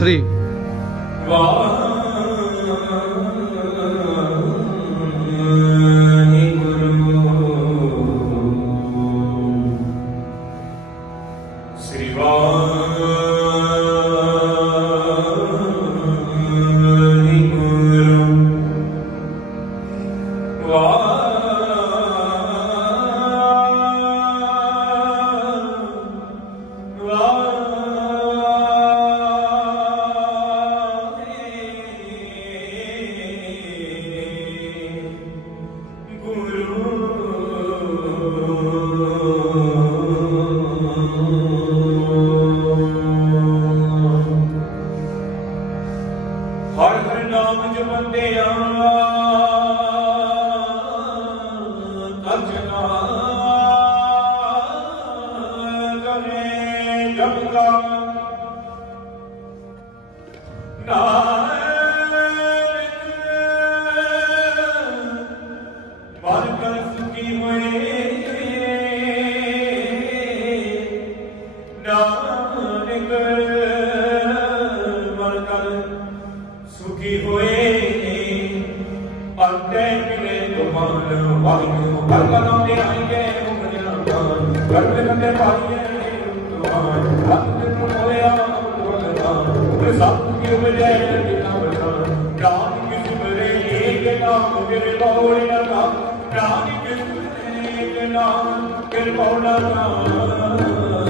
three. Sri ਸੁਖੀ ਹੋਏ ਅੰਤੇ ਮਿਲੇ ਤੁਮਾਨ ਵਾਹਿਗੁਰੂ ਭਗਵਾਨ ਨੇ ਆਈਏ ਉਮਰਿਆ ਮਾਨ ਕਰਮੇ ਬੰਦੇ ਭਾਈਏ ਤੁਮਾਨ ਹੱਥ ਤੇ ਹੋਇਆ ਤੁਮਾਨ ਤੇ ਸਭ ਕੀ ਮਿਲੇ ਬਿਨਾ ਬਸਾਨ ਰਾਮ ਕਿਸ ਮਰੇ ਏਕ ਨਾਮ ਮੇਰੇ ਬਹੁੜੇ ਨਾ ਰਾਮ ਕਿਸ ਮਰੇ ਏਕ ਨਾਮ ਕਿਰ ਬਹੁੜਾ ਨਾਮ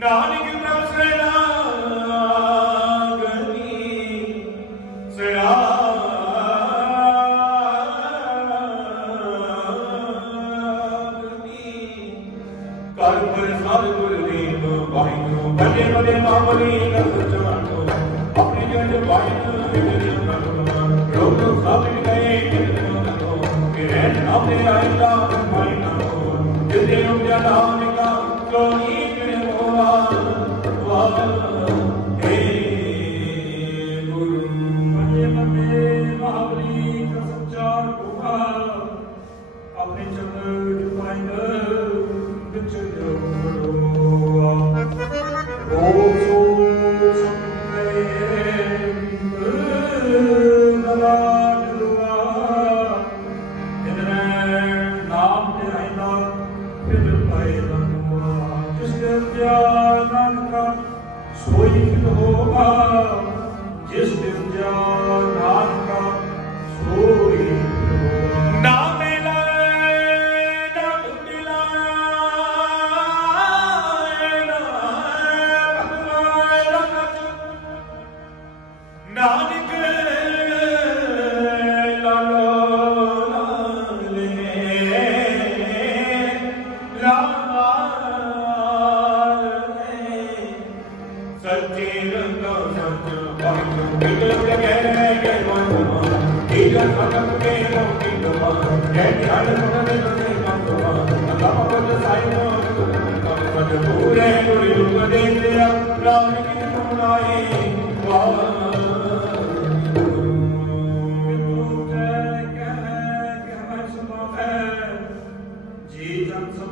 ਨਾਨਕ ਕਰ ਪ੍ਰਸਾਦ ਗੁਰਦੀਪ ਵਾਹਿਗੁਰੂ ਬੜੇ ਬੜੇ ਮਾਮਲੀ ਨਸ ਚੜਾਣੋ ਆਪਣੀ ਜਨ ਵਾਹਿਗੁਰੂ ਵਿਗੜੀ ਕਰਨਾ ਲੋਕ ਸਭ ਗਏ ਕਿਰਨੋ ਕਿ ਰਹਿ ਨਾ ਤੇ ਆਇਆ Jesus, I'm